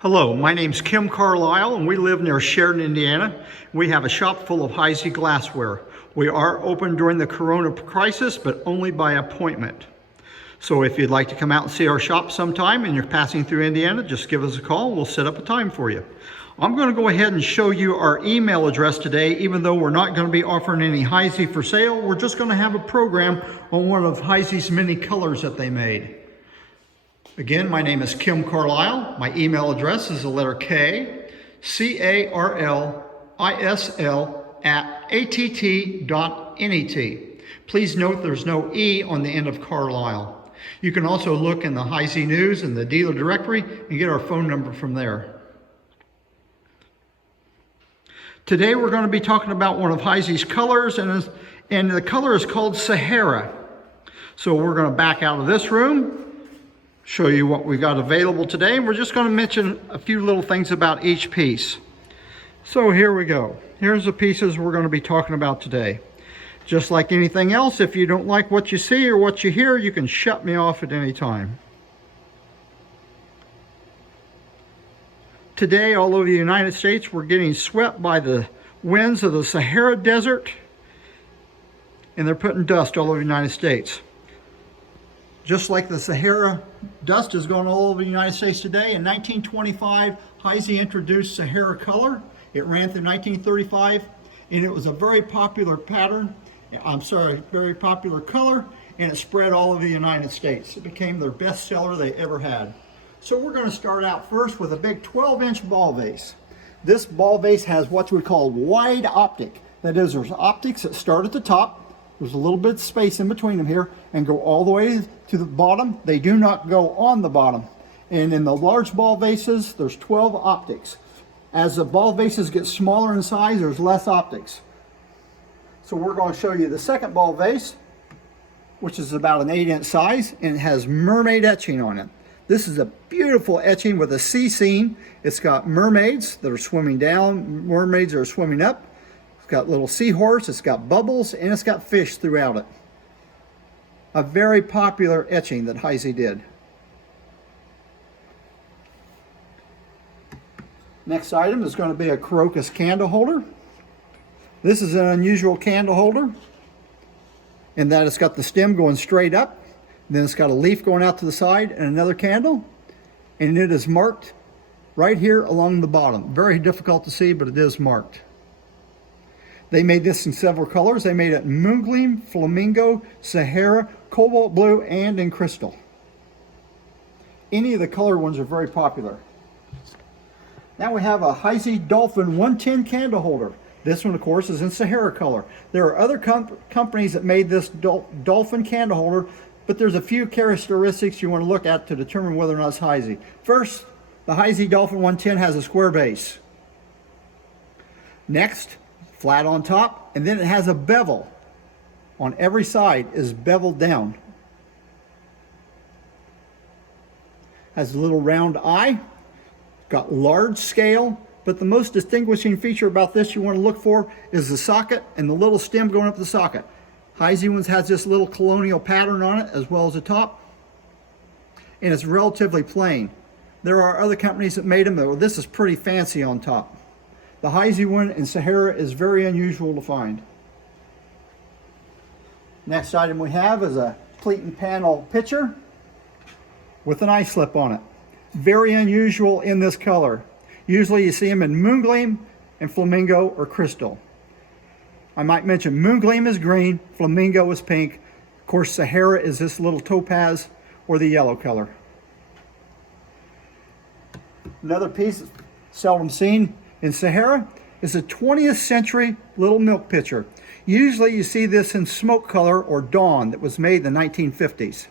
Hello, my name's Kim Carlisle and we live near Sheridan, Indiana. We have a shop full of Heisey glassware. We are open during the Corona crisis, but only by appointment. So if you'd like to come out and see our shop sometime and you're passing through Indiana, just give us a call. We'll set up a time for you. I'm going to go ahead and show you our email address today, even though we're not going to be offering any Heisey for sale. We're just going to have a program on one of Heisey's many colors that they made. Again, my name is Kim Carlisle. My email address is the letter K, C-A-R-L-I-S-L @att.net. Please note there's no E on the end of Carlisle. You can also look in the Heisey News and the dealer directory and get our phone number from there. Today we're going to be talking about one of Heisey's colors, and the color is called Sahara. So we're going to back out of this room, show you what we've got available today, and we're just going to mention a few little things about each piece. So here we go. Here's the pieces we're going to be talking about today. Just like anything else, if you don't like what you see or what you hear, you can shut me off at any time. Today, all over the United States, we're getting swept by the winds of the Sahara Desert, and they're putting dust all over the United States. Just like the Sahara dust is going all over the United States today, in 1925, Heisey introduced Sahara color. It ran through 1935, and it was a very popular very popular color, and it spread all over the United States. It became their best seller they ever had. So we're going to start out first with a big 12-inch ball vase. This ball vase has what we call wide optic. That is, there's optics that start at the top. There's a little bit of space in between them here and go all the way to the bottom. They do not go on the bottom. And in the large ball vases, there's 12 optics. As the ball vases get smaller in size, there's less optics. So we're going to show you the second ball vase, which is about an 8-inch size, and it has mermaid etching on it. This is a beautiful etching with a sea scene. It's got mermaids that are swimming down, mermaids that are swimming up. It's got little seahorse, it's got bubbles, and it's got fish throughout it. A very popular etching that Heisey did. Next item is going to be a crocus candle holder. This is an unusual candle holder in that it's got the stem going straight up, then it's got a leaf going out to the side and another candle, and it is marked right here along the bottom. Very difficult to see, but it is marked. They made this in several colors. They made it moongleam, flamingo, Sahara, cobalt blue, and in crystal. Any of the colored ones are very popular. Now we have a Heisey Dolphin 110 candle holder. This one, of course, is in Sahara color. There are other companies that made this Dolphin candle holder, but there's a few characteristics you want to look at to determine whether or not it's Heisey. First, the Heisey Dolphin 110 has a square base. Next, flat on top, and then it has a bevel. On every side is beveled down. Has a little round eye, got large scale, but the most distinguishing feature about this you want to look for is the socket and the little stem going up the socket. Heisey ones has this little colonial pattern on it as well as the top, and it's relatively plain. There are other companies that made them, though this is pretty fancy on top. The Heisey one in Sahara is very unusual to find. Next item we have is a pleat and panel pitcher with an ice slip on it. Very unusual in this color. Usually you see them in moongleam and flamingo or crystal. I might mention moongleam is green, flamingo is pink. Of course, Sahara is this little topaz or the yellow color. Another piece seldom seen in Sahara is a 20th century little milk pitcher. Usually you see this in smoke color or dawn that was made in the 1950s.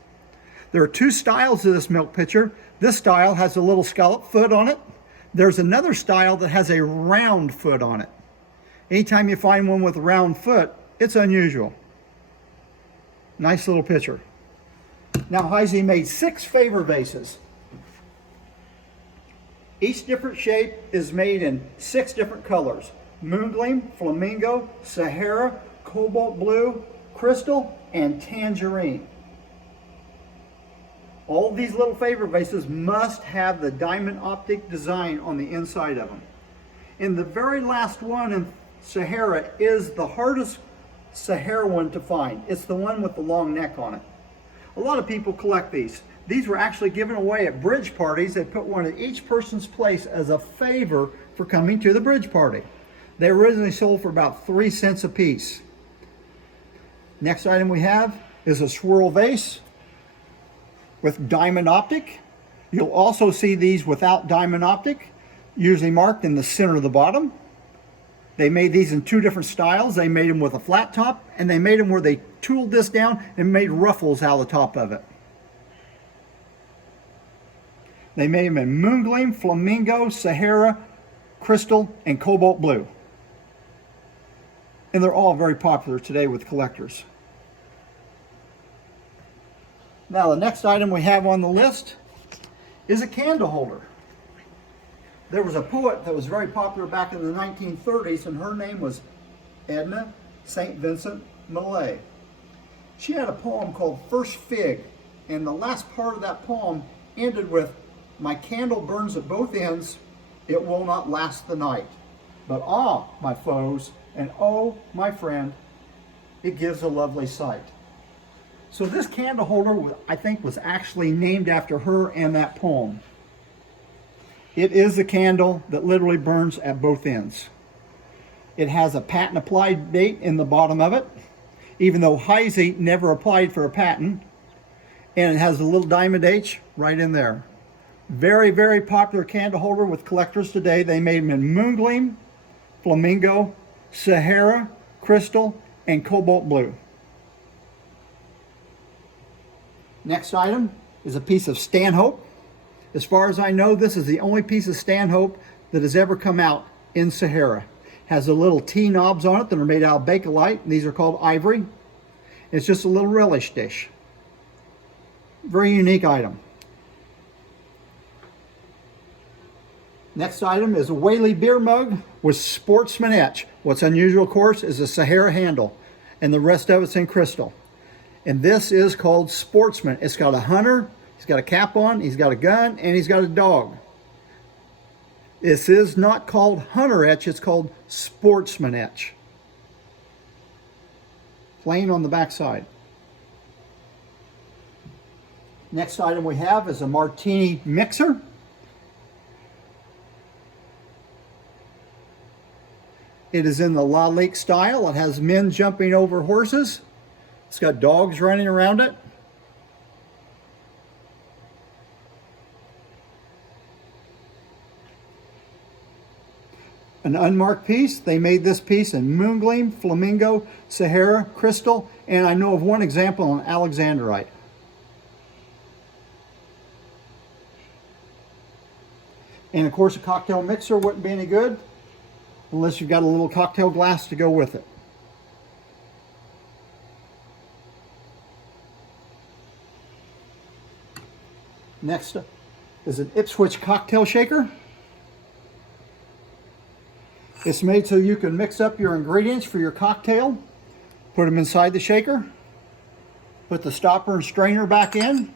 There are two styles of this milk pitcher. This style has a little scallop foot on it. There's another style that has a round foot on it. Anytime you find one with a round foot, it's unusual. Nice little pitcher. Now Heisey made 6 favor vases. Each different shape is made in 6 different colors. Moongleam, flamingo, Sahara, cobalt blue, crystal, and tangerine. All of these little favor vases must have the diamond optic design on the inside of them. And the very last one in Sahara is the hardest Sahara one to find. It's the one with the long neck on it. A lot of people collect these. These were actually given away at bridge parties. They put one at each person's place as a favor for coming to the bridge party. They originally sold for about 3 cents a piece. Next item we have is a swirl vase with diamond optic. You'll also see these without diamond optic, usually marked in the center of the bottom. They made these in 2 different styles. They made them with a flat top, and they made them where they tooled this down and made ruffles out of the top of it. They made them in moongleam, flamingo, Sahara, crystal, and cobalt blue. And they're all very popular today with collectors. Now the next item we have on the list is a candle holder. There was a poet that was very popular back in the 1930s, and her name was Edna St. Vincent Millay. She had a poem called First Fig, and the last part of that poem ended with, "My candle burns at both ends, it will not last the night. But ah, my foes, and oh, my friend, it gives a lovely sight." So this candle holder, I think, was actually named after her and that poem. It is a candle that literally burns at both ends. It has a patent applied date in the bottom of it, even though Heisey never applied for a patent. And it has a little diamond H right in there. Very, very popular candle holder with collectors today. They made them in moongleam, flamingo, Sahara, crystal, and cobalt blue. Next item is a piece of Stanhope. As far as I know, this is the only piece of Stanhope that has ever come out in Sahara. Has the little T knobs on it that are made out of bakelite. These are called ivory. It's just a little relish dish. Very unique item. Next item is a Whaley beer mug with sportsman etch. What's unusual, of course, is the Sahara handle, and the rest of it's in crystal. And this is called Sportsman. It's got a hunter, he's got a cap on, he's got a gun, and he's got a dog. This is not called hunter etch, it's called Sportsman etch. Plain on the back side. Next item we have is a martini mixer. It is in the La Lake style. It has men jumping over horses. It's got dogs running around it. An unmarked piece. They made this piece in moongleam, flamingo, Sahara, crystal, and I know of one example on alexandrite. And of course, a cocktail mixer wouldn't be any good unless you've got a little cocktail glass to go with it. Next is an Ipswich cocktail shaker. It's made so you can mix up your ingredients for your cocktail, put them inside the shaker, put the stopper and strainer back in,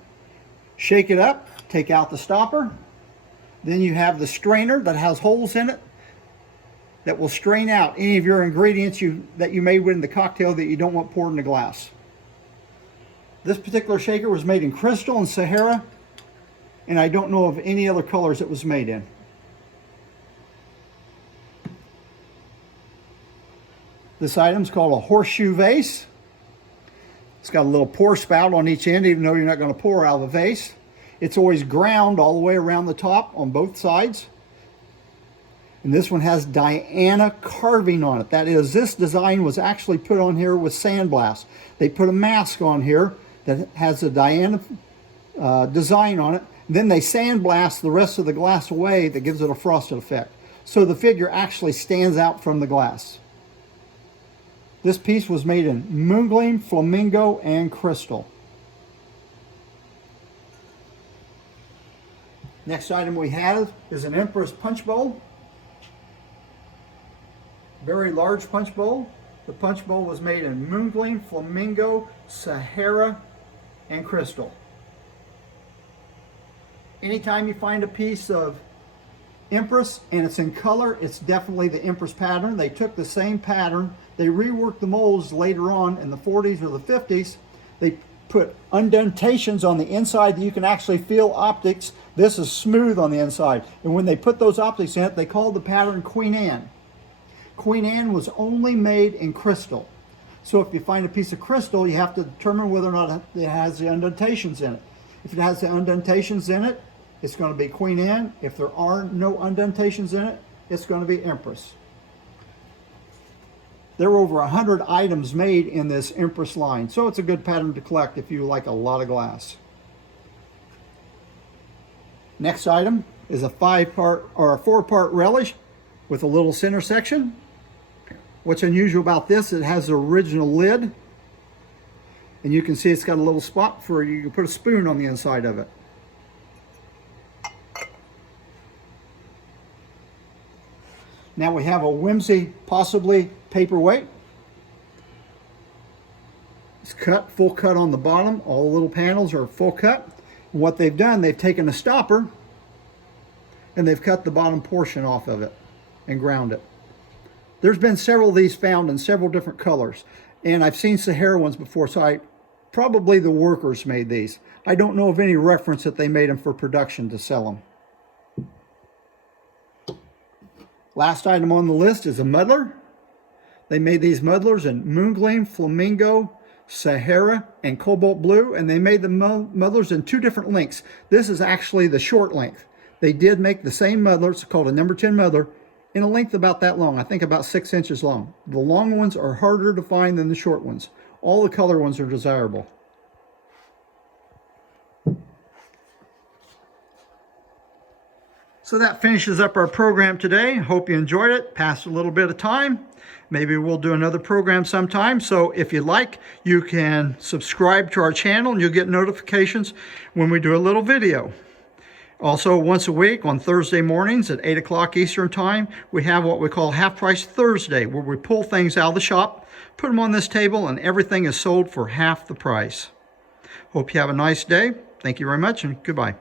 shake it up, take out the stopper. Then you have the strainer that has holes in it that will strain out any of your ingredients that you made with the cocktail that you don't want poured in the glass. This particular shaker was made in crystal and Sahara, and I don't know of any other colors it was made in. This item is called a horseshoe vase. It's got a little pour spout on each end, even though you're not going to pour out of the vase. It's always ground all the way around the top on both sides. And this one has Diana carving on it. That is, this design was actually put on here with sandblast. They put a mask on here that has a Diana design on it. Then they sandblast the rest of the glass away that gives it a frosted effect. So the figure actually stands out from the glass. This piece was made in moongleam, flamingo, and crystal. Next item we have is an Empress punch bowl. Very large punch bowl. The punch bowl was made in moongleam, flamingo, Sahara, and crystal. Anytime you find a piece of Empress and it's in color, it's definitely the Empress pattern. They took the same pattern, they reworked the molds later on in the 40s or the 50s. They put undentations on the inside that you can actually feel optics. This is smooth on the inside. And when they put those optics in it, they called the pattern Queen Anne. Queen Anne was only made in crystal. So if you find a piece of crystal, you have to determine whether or not it has the undentations in it. If it has the undentations in it, it's going to be Queen Anne. If there are no undentations in it, it's going to be Empress. There were over 100 items made in this Empress line, so it's a good pattern to collect if you like a lot of glass. Next item is a 5-part or a 4-part relish with a little center section. What's unusual about this, it has the original lid, and you can see it's got a little spot for you can put a spoon on the inside of it. Now we have a whimsy, possibly paperweight. It's cut, full cut on the bottom. All the little panels are full cut. And what they've done, they've taken a stopper and they've cut the bottom portion off of it and ground it. There's been several of these found in several different colors. And I've seen Sahara ones before, so probably the workers made these. I don't know of any reference that they made them for production to sell them. Last item on the list is a muddler. They made these muddlers in moongleam, flamingo, Sahara, and cobalt blue, and they made the muddlers in 2 different lengths. This is actually the short length. They did make the same muddler, it's called a number 10 muddler, in a length about that long, I think about 6 inches long. The long ones are harder to find than the short ones. All the color ones are desirable. So that finishes up our program today. Hope you enjoyed it. Passed a little bit of time. Maybe we'll do another program sometime. So if you like, you can subscribe to our channel and you'll get notifications when we do a little video. Also, once a week on Thursday mornings at 8 o'clock Eastern Time, we have what we call Half Price Thursday, where we pull things out of the shop, put them on this table, and everything is sold for half the price. Hope you have a nice day. Thank you very much, and goodbye.